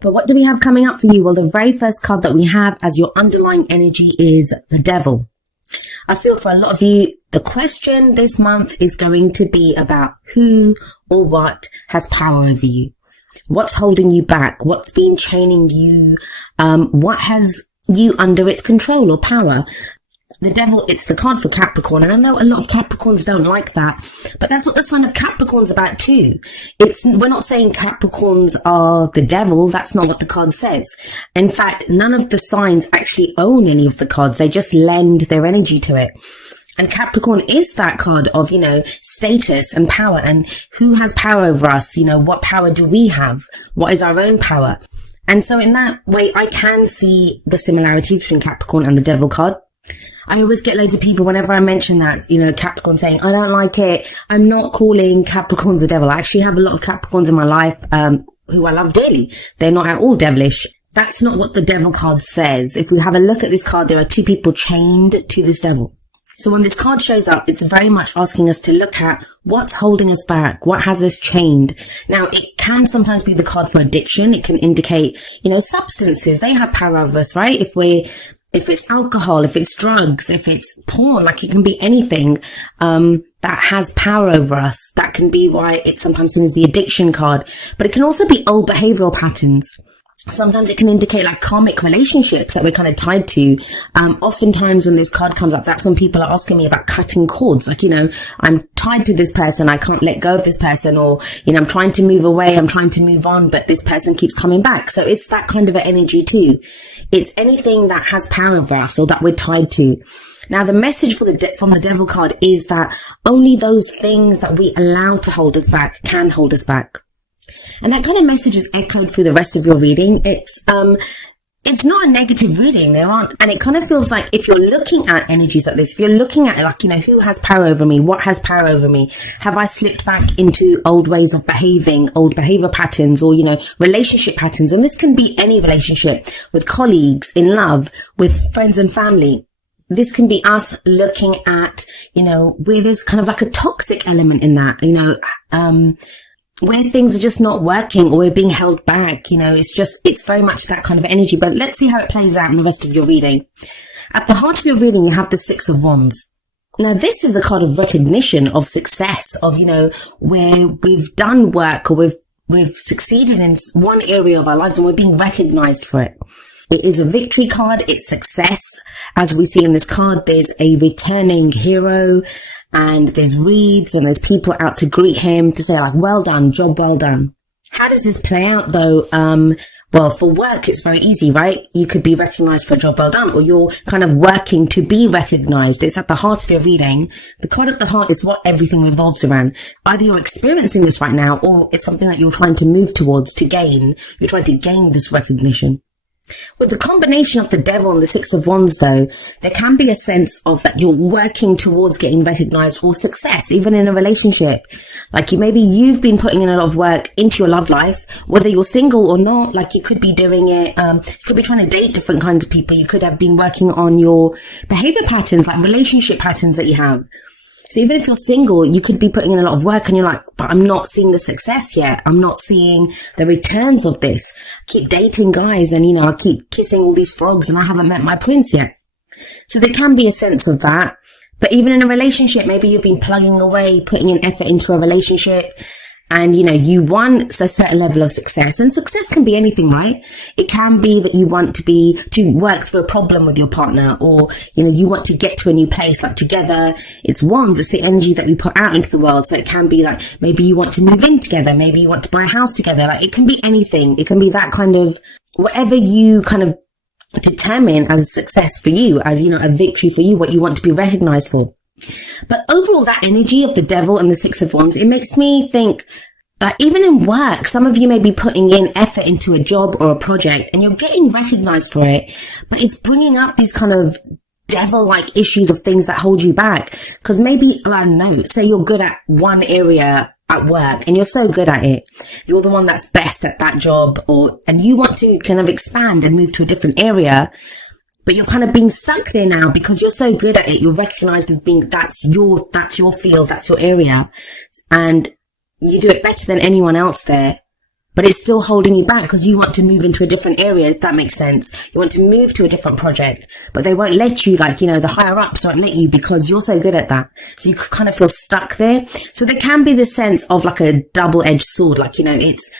But what do we have coming up for you? Well, the very first card that we have as your underlying energy is the Devil. I feel for a lot of you, the question this month is going to be about who or what has power over you. What's holding you back? What's been chaining you? What has you under its control or power? The Devil, it's the card for Capricorn, and I know a lot of Capricorns don't like that, but that's what the sign of Capricorn's about too. We're not saying Capricorns are the devil. That's not what the card says. In fact, none of the signs actually own any of the cards. They just lend their energy to it. And Capricorn is that card of, status and power, and who has power over us? What power do we have? What is our own power? And so in that way, I can see the similarities between Capricorn and the Devil card. I always get loads of people whenever I mention that, Capricorn saying, I don't like it. I'm not calling Capricorns the devil. I actually have a lot of Capricorns in my life, who I love dearly. They're not at all devilish. That's not what the Devil card says. If we have a look at this card, there are two people chained to this devil. So when this card shows up, it's very much asking us to look at what's holding us back, what has us chained. Now, it can sometimes be the card for addiction. It can indicate, substances. They have power over us, right? If it's alcohol, if it's drugs, if it's porn, like it can be anything, that has power over us. That can be why it's sometimes seen as the addiction card, but it can also be old behavioral patterns. Sometimes it can indicate like karmic relationships that we're kind of tied to. Oftentimes when this card comes up, that's when people are asking me about cutting cords. Like, I'm tied to this person. I can't let go of this person, or, I'm trying to move away. I'm trying to move on, but this person keeps coming back. So it's that kind of an energy too. It's anything that has power over us or that we're tied to. Now, the message from the Devil card is that only those things that we allow to hold us back can hold us back. And that kind of message is echoed through the rest of your reading. It's not a negative reading. And it kind of feels like if you're looking at energies like this, if you're looking at it like, who has power over me? What has power over me? Have I slipped back into old ways of behaving, old behavior patterns, or, relationship patterns? And this can be any relationship with colleagues, in love, with friends and family. This can be us looking at, where there's kind of like a toxic element in that, where things are just not working or we're being held back. It's very much that kind of energy. But let's see how it plays out in the rest of your reading. At the heart of your reading, you have the Six of Wands. Now, this is a card of recognition, of success, of, where we've done work or we've succeeded in one area of our lives and we're being recognized for it. It is a victory card. It's success. As we see in this card, there's a returning hero, and there's wreaths and there's people out to greet him to say like, well done, job well done. How does this play out though? Well, for work, it's very easy, right? You could be recognized for a job well done, or you're kind of working to be recognized. It's at the heart of your reading. The card at the heart is what everything revolves around. Either you're experiencing this right now, or it's something that you're trying to move towards to gain. You're trying to gain this recognition. With the combination of the Devil and the Six of Wands, though, there can be a sense of that you're working towards getting recognized for success, even in a relationship. Like you've been putting in a lot of work into your love life, whether you're single or not. Like you could be doing it, you could be trying to date different kinds of people. You could have been working on your behavior patterns, like relationship patterns that you have. So even if you're single, you could be putting in a lot of work and you're like, but I'm not seeing the success yet. I'm not seeing the returns of this. I keep dating guys and, I keep kissing all these frogs and I haven't met my prince yet. So there can be a sense of that. But even in a relationship, maybe you've been plugging away, putting an effort into a relationship. And, you want a certain level of success, and success can be anything, right? It can be that you want to work through a problem with your partner, or, you want to get to a new place, like together. It's wands. It's the energy that we put out into the world. So it can be like, maybe you want to move in together. Maybe you want to buy a house together. Like it can be anything. It can be that kind of, whatever you kind of determine as a success for you, as, a victory for you, what you want to be recognized for. But overall, that energy of the Devil and the Six of Wands, it makes me think that even in work, some of you may be putting in effort into a job or a project and you're getting recognized for it, but it's bringing up these kind of devil-like issues of things that hold you back. Because maybe, I don't know, say you're good at one area at work and you're so good at it. You're the one that's best at that job, and you want to kind of expand and move to a different area. But you're kind of being stuck there now because you're so good at it. You're recognized as being, that's your field, that's your area. And you do it better than anyone else there. but it's still holding you back because you want to move into a different area, if that makes sense. You want to move to a different project, but they won't let you, like, the higher ups won't let you because you're so good at that. So you kind of feel stuck there. So there can be this sense of like a double-edged sword, like, it's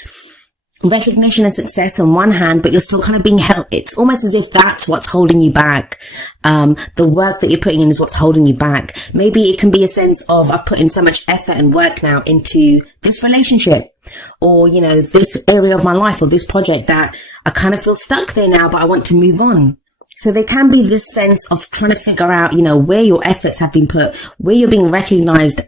recognition and success on one hand, but you're still kind of being held. It's almost as if that's what's holding you back. The work that you're putting in is what's holding you back. Maybe it can be a sense of, I've put in so much effort and work now into this relationship, or, this area of my life, or this project, that I kind of feel stuck there now, but I want to move on. So there can be this sense of trying to figure out, where your efforts have been put, where you're being recognized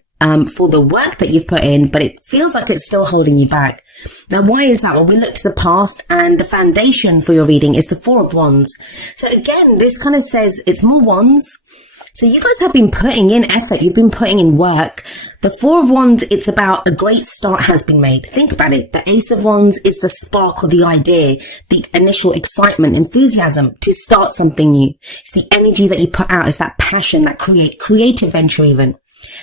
for the work that you've put in, but it feels like it's still holding you back. Now, why is that? Well, we look to the past, and the foundation for your reading is the Four of Wands. So again, this kind of says it's more wands. So you guys have been putting in effort. You've been putting in work. The Four of Wands, it's about a great start has been made. Think about it. The Ace of Wands is the spark or the idea, the initial excitement, enthusiasm to start something new. It's the energy that you put out. It's that passion, that creative venture even.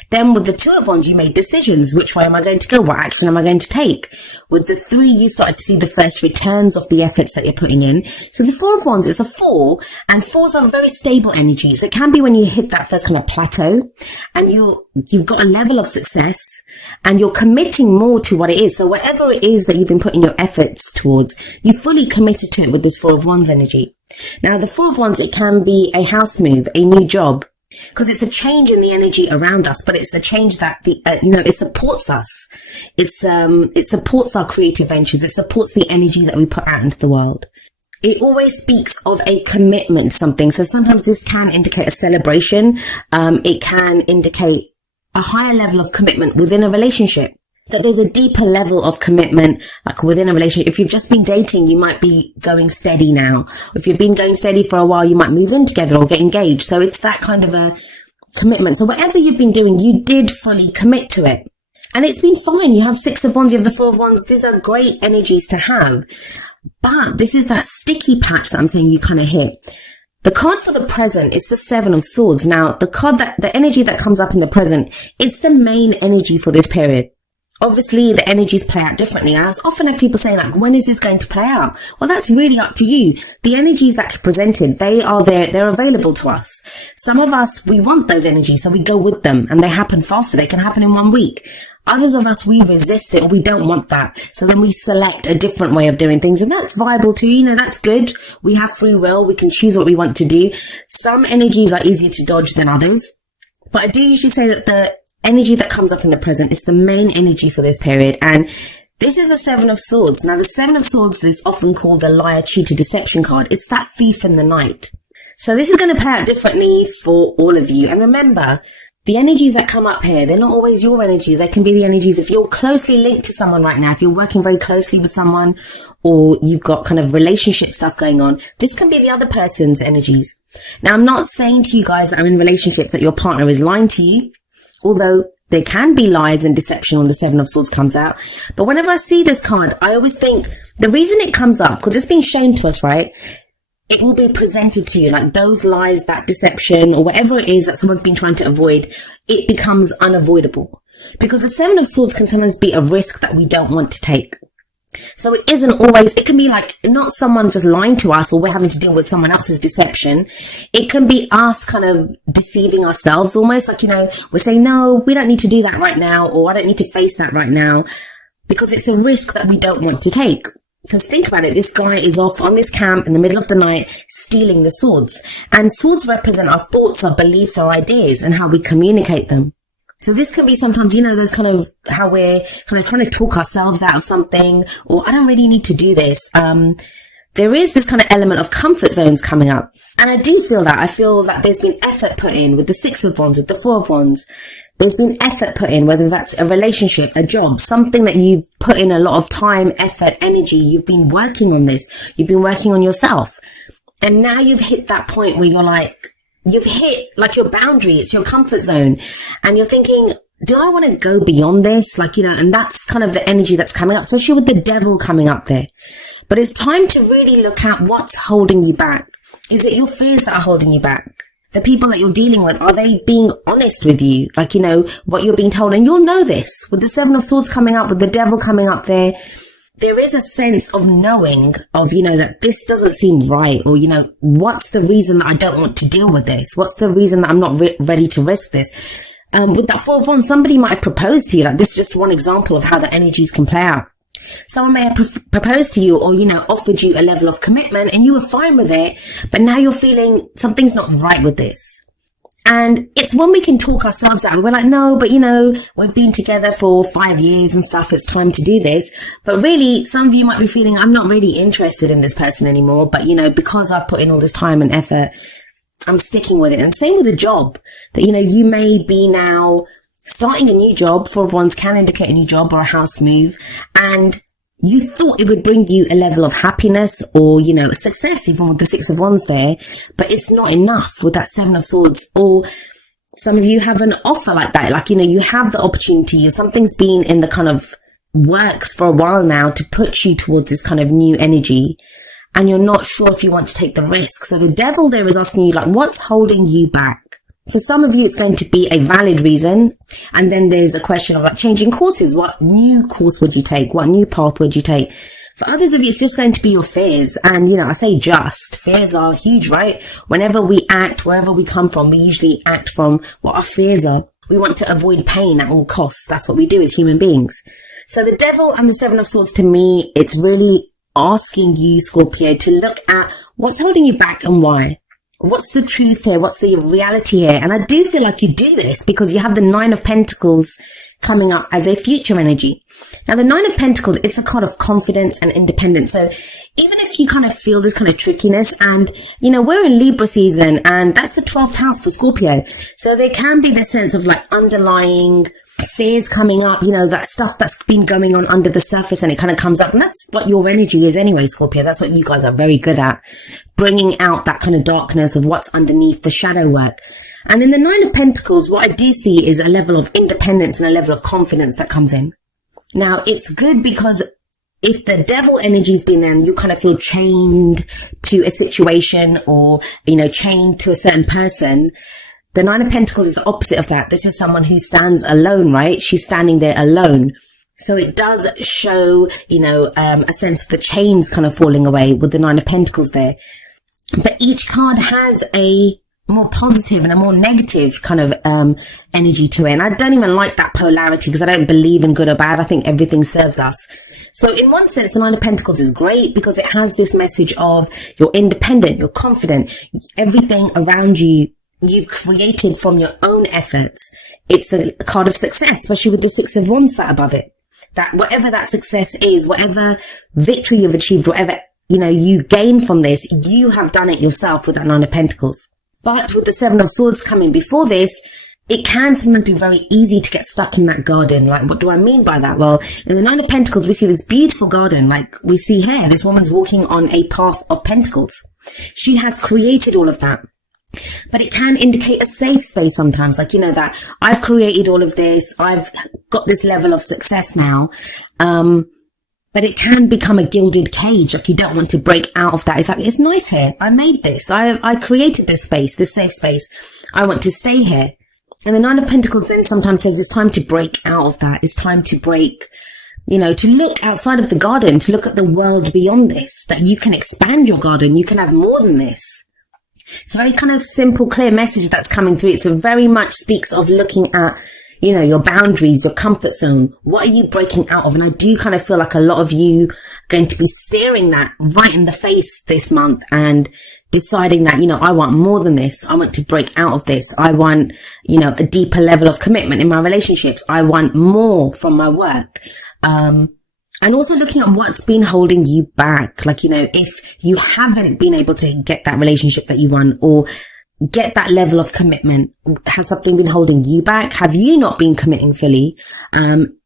Then with the Two of Wands, you made decisions. Which way am I going to go? What action am I going to take? With the Three, you started to see the first returns of the efforts that you're putting in. So the Four of Wands is a four, and fours are very stable energies. It can be when you hit that first kind of plateau and you've got a level of success and you're committing more to what it is. So whatever it is that you've been putting your efforts towards, you fully committed to it with this Four of Wands energy. Now the Four of Wands, it can be a house move, a new job, because it's a change in the energy around us, but it's the change that it supports us. It supports our creative ventures. It supports the energy that we put out into the world. It always speaks of a commitment to something. So sometimes this can indicate a celebration. It can indicate a higher level of commitment within a relationship. That there's a deeper level of commitment, like within a relationship. If you've just been dating, you might be going steady now. If you've been going steady for a while, you might move in together or get engaged. So it's that kind of a commitment. So whatever you've been doing, you did fully commit to it. And it's been fine. You have Six of Wands, you have the Four of Wands. These are great energies to have. But this is that sticky patch that I'm saying you kind of hit. The card for the present is the Seven of Swords. Now, the energy that comes up in the present, it's the main energy for this period. Obviously, the energies play out differently. I often have people saying, like, when is this going to play out? Well, that's really up to you. The energies that are presented, they are there. They're available to us. Some of us, we want those energies, so we go with them, and they happen faster. They can happen in 1 week. Others of us, we resist it, or we don't want that. So then we select a different way of doing things, and that's viable too. That's good. We have free will. We can choose what we want to do. Some energies are easier to dodge than others. But I do usually say that the energy that comes up in the present is the main energy for this period, and this is the Seven of Swords. Now the Seven of Swords is often called the liar, cheater, deception card. It's that thief in the night. So this is going to play out differently for all of you. And remember, the energies that come up here, they're not always your energies. They can be the energies if you're closely linked to someone right now, if you're working very closely with someone, or you've got kind of relationship stuff going on. This can be the other person's energies. Now I'm not saying to you guys that are in relationships that your partner is lying to you. Although there can be lies and deception when the Seven of Swords comes out. But whenever I see this card, I always think the reason it comes up, because it's been shown to us, right? It will be presented to you like those lies, that deception, or whatever it is that someone's been trying to avoid, it becomes unavoidable. Because the Seven of Swords can sometimes be a risk that we don't want to take. So it isn't always, it can be like not someone just lying to us or we're having to deal with someone else's deception. It can be us kind of deceiving ourselves almost like, we're saying, no, we don't need to do that right now, or I don't need to face that right now, because it's a risk that we don't want to take. Because think about it, this guy is off on this camp in the middle of the night stealing the swords. And swords represent our thoughts, our beliefs, our ideas, and how we communicate them. So this can be sometimes, those kind of how we're kind of trying to talk ourselves out of something, or I don't really need to do this. There is this kind of element of comfort zones coming up. And I do feel that. I feel that there's been effort put in with the Six of Wands, with the Four of Wands. There's been effort put in, whether that's a relationship, a job, something that you've put in a lot of time, effort, energy. You've been working on this. You've been working on yourself. And now you've hit that point where you're like, you've hit like your boundary, it's your comfort zone, and you're thinking, do I want to go beyond this? And that's kind of the energy that's coming up, especially with the Devil coming up there. But it's time to really look at what's holding you back. Is it your fears that are holding you back? The people that you're dealing with, are they being honest with you? What you're being told, and you'll know this with the Seven of Swords coming up, with the Devil coming up there. there is a sense of knowing of, that this doesn't seem right, or, what's the reason that I don't want to deal with this? What's the reason that I'm not ready to risk this? With that 4 of Wands, somebody might have proposed to you. Like, this is just one example of how the energies can play out. Someone may have proposed to you, or, offered you a level of commitment and you were fine with it, but now you're feeling something's not right with this. And it's when we can talk ourselves out. We're like, no, but we've been together for 5 years and stuff. It's time to do this. But really, some of you might be feeling, I'm not really interested in this person anymore. But, because I've put in all this time and effort, I'm sticking with it. And same with a job that, you may be now starting a new job. 4 of Wands can indicate a new job or a house move. And you thought it would bring you a level of happiness or, success, even with the 6 of Wands there, but it's not enough with that 7 of Swords. Or some of you have an offer like that. Like, you have the opportunity, or something's been in the kind of works for a while now to put you towards this kind of new energy, and you're not sure if you want to take the risk. So the devil there is asking you, like, what's holding you back? For some of you, it's going to be a valid reason. And then there's a question of, like, changing courses. What new course would you take? What new path would you take? For others of you, it's just going to be your fears. And, I say just. Fears are huge, right? Whenever we act, wherever we come from, we usually act from what our fears are. We want to avoid pain at all costs. That's what we do as human beings. So the devil and the 7 of Swords, to me, it's really asking you, Scorpio, to look at what's holding you back and why. What's the truth here? What's the reality here? And I do feel like you do this because you have the 9 of Pentacles coming up as a future energy. Now, the 9 of Pentacles, it's a card of confidence and independence. So even if you kind of feel this kind of trickiness, and, we're in Libra season, and that's the 12th house for Scorpio. So there can be this sense of, like, underlying fears coming up, that stuff that's been going on under the surface, and it kind of comes up. And that's what your energy is anyway, Scorpio. That's what you guys are very good at, bringing out that kind of darkness of what's underneath the shadow work. And in the 9 of Pentacles, what I do see is a level of independence and a level of confidence that comes in. Now, it's good because if the devil energy's been there and you kind of feel chained to a situation, or, chained to a certain person, the 9 of Pentacles is the opposite of that. This is someone who stands alone, right? She's standing there alone. So it does show, a sense of the chains kind of falling away with the 9 of Pentacles there. But each card has a more positive and a more negative kind of energy to it. And I don't even like that polarity because I don't believe in good or bad. I think everything serves us. So in one sense, the 9 of Pentacles is great because it has this message of you're independent, you're confident, everything around you you've created from your own efforts. It's a card of success, especially with the 6 of Wands sat above it. That whatever that success is, whatever victory you've achieved, whatever, you gain from this, you have done it yourself with that 9 of Pentacles. But with the 7 of Swords coming before this, it can sometimes be very easy to get stuck in that garden. Like, what do I mean by that? Well, in the 9 of Pentacles, we see this beautiful garden. Like we see here, this woman's walking on a path of pentacles. She has created all of that. But it can indicate a safe space sometimes, like, that I've created all of this, I've got this level of success now. But it can become a gilded cage, like you don't want to break out of that. It's like, it's nice here. I made this. I created this space, this safe space. I want to stay here. And the 9 of Pentacles then sometimes says it's time to break out of that. It's time to break, to look outside of the garden, to look at the world beyond this, that you can expand your garden. You can have more than this. It's a very kind of simple, clear message that's coming through. It's a very much speaks of looking at, your boundaries, your comfort zone. What are you breaking out of? And I do kind of feel like a lot of you are going to be staring that right in the face this month and deciding that, I want more than this. I want to break out of this. I want, a deeper level of commitment in my relationships. I want more from my work. And also looking at what's been holding you back. Like, if you haven't been able to get that relationship that you want or get that level of commitment, has something been holding you back? Have you not been committing fully?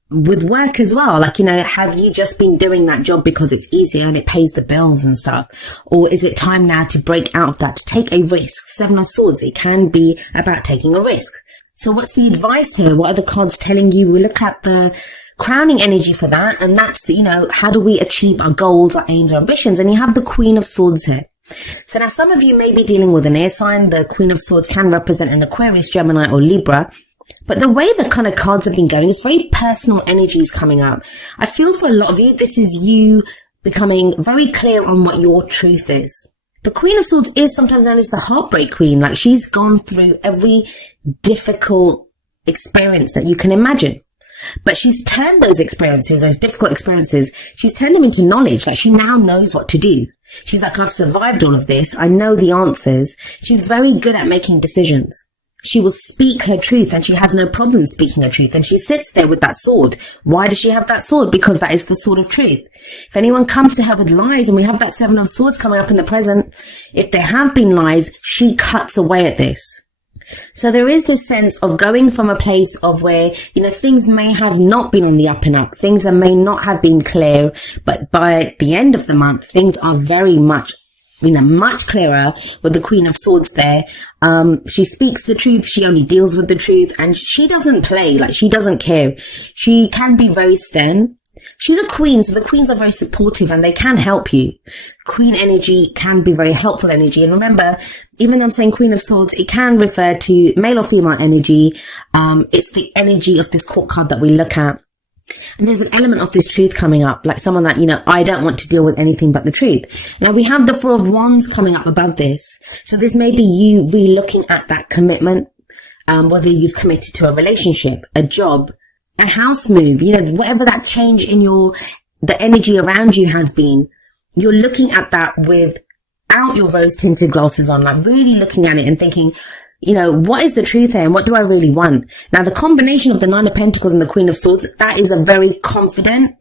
With work as well, like, have you just been doing that job because it's easier and it pays the bills and stuff? Or is it time now to break out of that, to take a risk? 7 of Swords, it can be about taking a risk. So what's the advice here? What are the cards telling you? We look at the crowning energy for that, and that's, how do we achieve our goals, our aims, our ambitions? And you have the Queen of Swords here. So now some of you may be dealing with an air sign. The Queen of Swords can represent an Aquarius, Gemini, or Libra. But the way the kind of cards have been going is very personal energies coming up. I feel for a lot of you, this is you becoming very clear on what your truth is. The Queen of Swords is sometimes known as the heartbreak queen. Like, she's gone through every difficult experience that you can imagine. But she's turned those experiences, those difficult experiences, she's turned them into knowledge. Like, she now knows what to do. She's like, I've survived all of this. I know the answers. She's very good at making decisions. She will speak her truth, and she has no problem speaking her truth. And she sits there with that sword. Why does she have that sword? Because that is the sword of truth. If anyone comes to her with lies, and we have that 7 of Swords coming up in the present, if there have been lies, she cuts away at this. So there is this sense of going from a place of where, things may have not been on the up and up. Things may not have been clear, but by the end of the month, things are very much, much clearer with the Queen of Swords there. She speaks the truth. She only deals with the truth, and she doesn't play. Like, she doesn't care. She can be very stern. She's a queen, so the queens are very supportive and they can help you. Queen energy can be very helpful energy. And remember, even though I'm saying Queen of Swords, it can refer to male or female energy. It's the energy of this court card that we look at. And there's an element of this truth coming up, like someone that, I don't want to deal with anything but the truth. Now we have the 4 of Wands coming up above this. So this may be you re-looking at that commitment, whether you've committed to a relationship, a job, a house move, whatever that change in the energy around you has been, you're looking at that without your rose tinted glasses on, like really looking at it and thinking, what is the truth here and what do I really want? Now, the combination of the 9 of Pentacles and the Queen of Swords, that is a very confident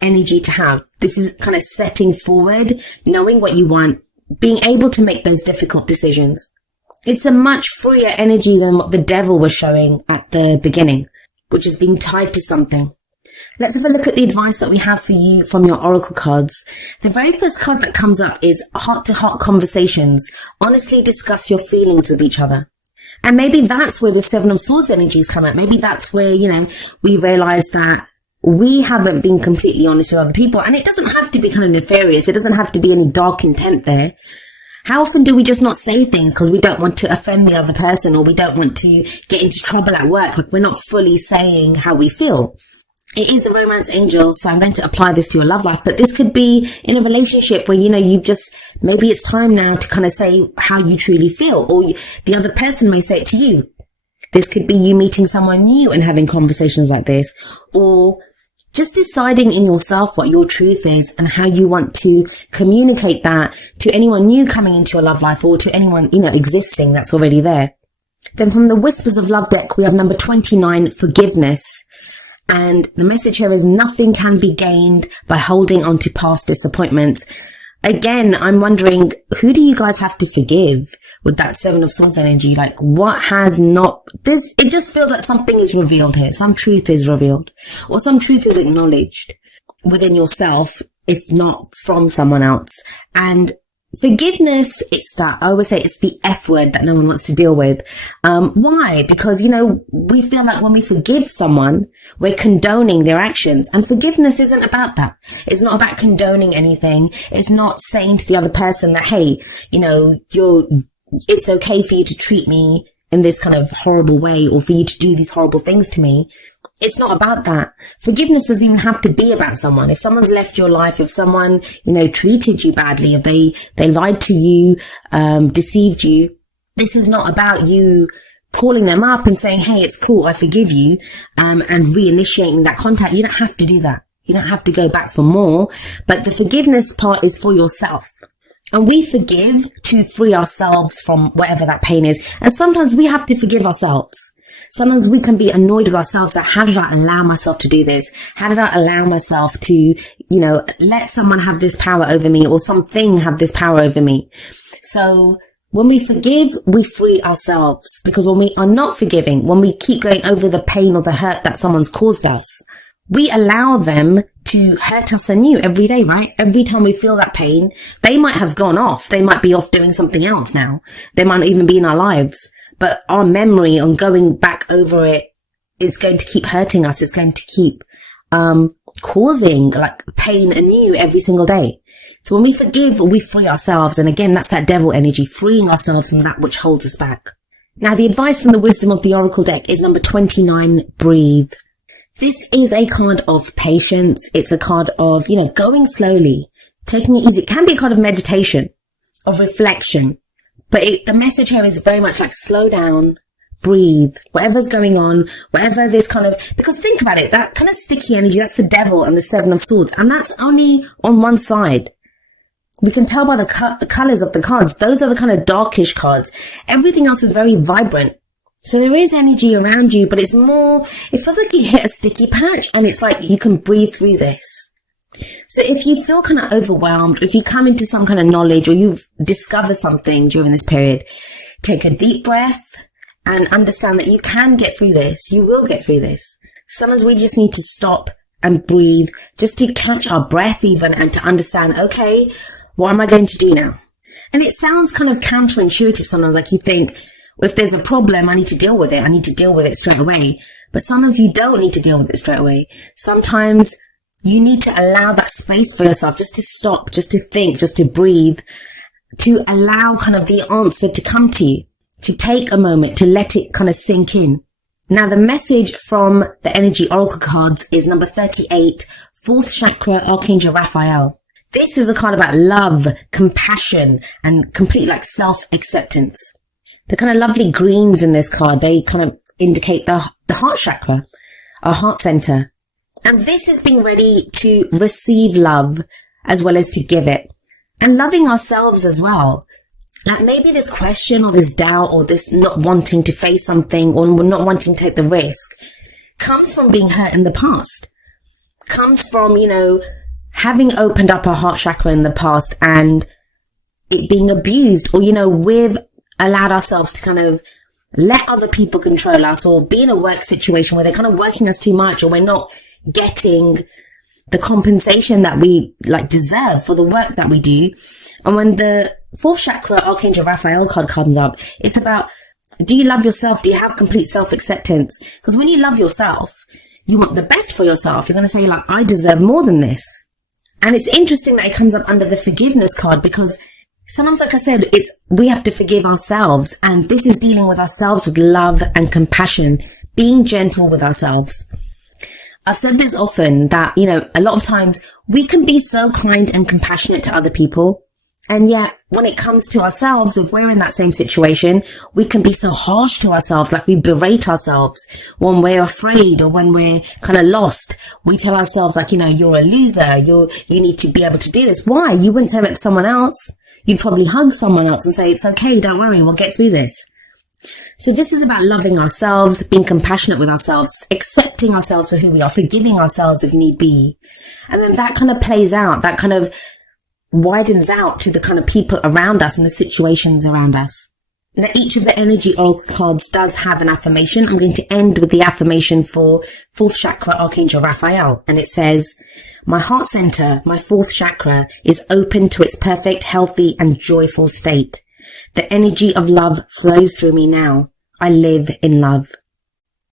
energy to have. This is kind of setting forward, knowing what you want, being able to make those difficult decisions. It's a much freer energy than what the Devil was showing at the beginning, which is being tied to something. Let's have a look at the advice that we have for you from your oracle cards. The very first card that comes up is heart-to-heart conversations. Honestly discuss your feelings with each other. And maybe that's where the 7 of Swords energies come up. Maybe that's where, we realize that we haven't been completely honest with other people. And it doesn't have to be kind of nefarious. It doesn't have to be any dark intent there. How often do we just not say things because we don't want to offend the other person, or we don't want to get into trouble at work? Like, we're not fully saying how we feel. It is the romance angel, so I'm going to apply this to your love life. But this could be in a relationship where, you've just, maybe it's time now to kind of say how you truly feel, or the other person may say it to you. This could be you meeting someone new and having conversations like this, or just deciding in yourself what your truth is and how you want to communicate that to anyone new coming into your love life, or to anyone, existing that's already there. Then from the Whispers of Love deck, we have number 29, forgiveness. And the message here is nothing can be gained by holding on to past disappointments. Again, I'm wondering, who do you guys have to forgive with that 7 of Swords energy? Like, what has not, it just feels like something is revealed here. Some truth is revealed, or some truth is acknowledged within yourself, if not from someone else. And forgiveness, I always say it's the F word that no one wants to deal with. Why? Because, we feel like when we forgive someone, we're condoning their actions. And forgiveness isn't about that. It's not about condoning anything. It's not saying to the other person that, hey, it's okay for you to treat me in this kind of horrible way, or for you to do these horrible things to me. It's not about that. Forgiveness doesn't even have to be about someone. If someone's left your life, if someone, treated you badly, if they lied to you, deceived you, this is not about you calling them up and saying, hey, it's cool, I forgive you, and reinitiating that contact. You don't have to do that. You don't have to go back for more. But the forgiveness part is for yourself. And we forgive to free ourselves from whatever that pain is. And sometimes we have to forgive ourselves. Sometimes we can be annoyed with ourselves that, how did I allow myself to do this? How did I allow myself to, let someone have this power over me, or something have this power over me? So when we forgive, we free ourselves. Because when we are not forgiving, when we keep going over the pain or the hurt that someone's caused us, we allow them to hurt us anew every day, right? Every time we feel that pain, they might have gone off. They might be off doing something else now. They might not even be in our lives. But our memory on going back over it, it's going to keep hurting us. It's going to keep causing like pain anew every single day. So when we forgive, we free ourselves. And again, that's that devil energy, freeing ourselves from that which holds us back. Now, the advice from the Wisdom of the Oracle deck is number 29, breathe. This is a card of patience. It's a card of, going slowly, taking it easy. It can be a card of meditation, of reflection. But the message here is very much like slow down, breathe, whatever's going on, whatever this because think about it, that kind of sticky energy, that's the devil and the 7 of swords. And that's only on one side. We can tell by the colors of the cards. Those are the kind of darkish cards. Everything else is very vibrant. So there is energy around you, but it feels like you hit a sticky patch and it's like you can breathe through this. So if you feel kind of overwhelmed, if you come into some kind of knowledge or you've discovered something during this period, take a deep breath and understand that you can get through this. You will get through this. Sometimes we just need to stop and breathe, just to catch our breath even, and to understand, okay, what am I going to do now? And it sounds kind of counterintuitive sometimes, like you think, if there's a problem, I need to deal with it. I need to deal with it straight away. But sometimes you don't need to deal with it straight away. Sometimes you need to allow that space for yourself, just to stop, just to think, just to breathe, to allow kind of the answer to come to you, to take a moment, to let it kind of sink in. Now, the message from the Energy Oracle cards is number 38, 4th Chakra, Archangel Raphael. This is a card about love, compassion, and complete self-acceptance. The kind of lovely greens in this card, they kind of indicate the heart chakra, our heart center. And this is being ready to receive love as well as to give it. And loving ourselves as well. Like maybe this question or this doubt or this not wanting to face something or not wanting to take the risk comes from being hurt in the past. Comes from, having opened up our heart chakra in the past and it being abused, or, we've allowed ourselves to kind of let other people control us, or be in a work situation where they're kind of working us too much, or we're not getting the compensation that we deserve for the work that we do. And when the 4th Chakra Archangel Raphael card comes up, it's about, do you love yourself? Do you have complete self-acceptance? Because when you love yourself, you want the best for yourself. You're going to say I deserve more than this. And it's interesting that it comes up under the forgiveness card, because sometimes, like I said, we have to forgive ourselves. And this is dealing with ourselves with love and compassion, being gentle with ourselves. I've said this often that, a lot of times we can be so kind and compassionate to other people. And yet when it comes to ourselves, if we're in that same situation, we can be so harsh to ourselves, like we berate ourselves when we're afraid or when we're kind of lost. We tell ourselves you're a loser. You need to be able to do this. Why? You wouldn't tell it to someone else. You'd probably hug someone else and say, it's okay. Don't worry. We'll get through this. So this is about loving ourselves, being compassionate with ourselves, accepting ourselves for who we are, forgiving ourselves if need be. And then that kind of plays out, that kind of widens out to the kind of people around us and the situations around us. Now, each of the Energy Oracle cards does have an affirmation. I'm going to end with the affirmation for 4th Chakra Archangel Raphael. And it says, my heart center, my 4th chakra, is open to its perfect, healthy, and joyful state. The energy of love flows through me now. I live in love.